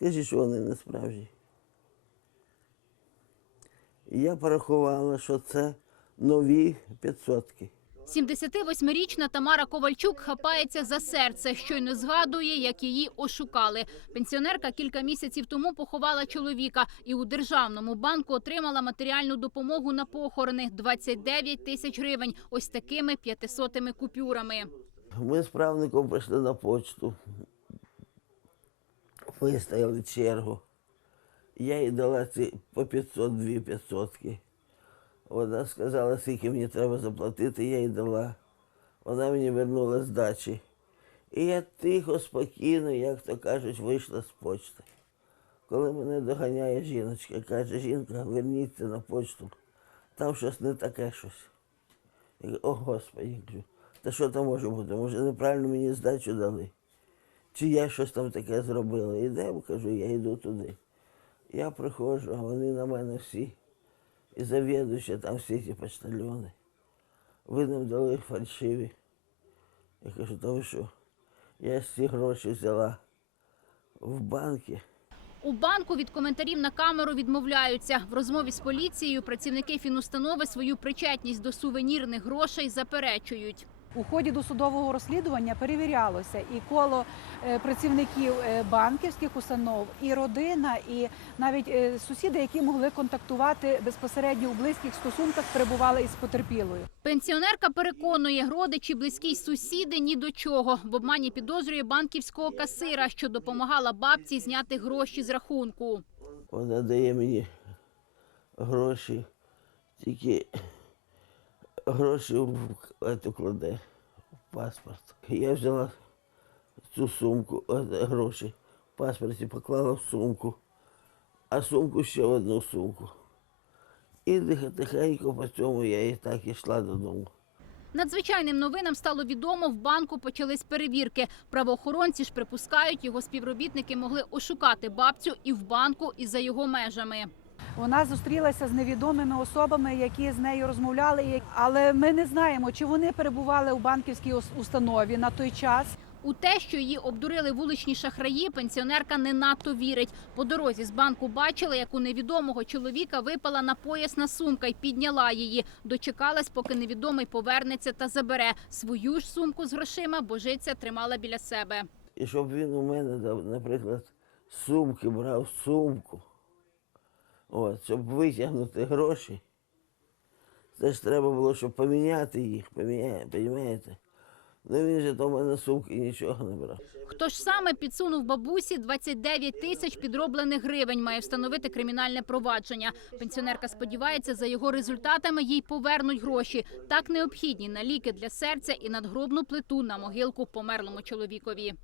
Скажіть, що вони не справжні. І Я порахувала, що це нові 500 78-річна Тамара Ковальчук хапається за серце. Щойно згадує, як її ошукали. Пенсіонерка кілька місяців тому поховала чоловіка і у державному банку отримала матеріальну допомогу на похорони 29 тисяч гривень. Ось такими 500 купюрами. Ми з правником прийшли на почту, вистояли чергу. Я їй дала ці по 500, дві 500. Вона сказала, скільки мені треба заплатити, я їй дала. Вона мені вернула здачі. І я тихо, спокійно, як то кажуть, вийшла з почти. Коли мене доганяє жіночка, каже, жінка, верніться на почту, там щось не таке щось. Я кажу, о Господи, та що там може бути? Може, неправильно мені здачу дали? Чи я щось там таке зробила? Ідемо, кажу, я йду туди. Я приходжу, а вони на мене всі. І завідуюча, там всі ті почтальони. Ви нам дали фальшиві. Я кажу, то ви що? Я ці гроші взяла в банки. У банку від коментарів на камеру відмовляються. В розмові з поліцією працівники фінустанови свою причетність до сувенірних грошей заперечують. У ході досудового розслідування перевірялося і коло е, працівників е, банківських установ, і родина, і навіть е, сусіди, які могли контактувати безпосередньо у близьких стосунках, перебували із потерпілою. Пенсіонерка переконує, родичі, близькі сусіди ні до чого. В обмані підозрює банківського касира, що допомагала бабці зняти гроші з рахунку. Вона дає мені гроші, тільки гроші кладе, в паспорт. Я взяла цю сумку, гроші в паспорті поклала в сумку, а сумку ще в одну сумку. І тихенько по цьому я і так йшла додому. Надзвичайним новинам стало відомо, в банку почались перевірки. Правоохоронці ж припускають, його співробітники могли ошукати бабцю і в банку, і за його межами. Вона зустрілася з невідомими особами, які з нею розмовляли, але ми не знаємо, чи вони перебували у банківській установі на той час. У те, що її обдурили вуличні шахраї, пенсіонерка не надто вірить. По дорозі з банку бачила, як у невідомого чоловіка випала на поясна сумка і підняла її. Дочекалась, поки невідомий повернеться та забере. Свою ж сумку з грошима божиця тримала біля себе. І щоб він у мене, дав, наприклад, сумки брав сумку, от, щоб витягнути гроші, це ж треба було, щоб поміняти їх, розумієте? Ну він же то в мене сумки нічого не брав. Хто ж саме підсунув бабусі 29 тисяч підроблених гривень, має встановити кримінальне провадження. Пенсіонерка сподівається, за його результатами їй повернуть гроші. Так необхідні на ліки для серця і надгробну плиту на могилку померлому чоловікові.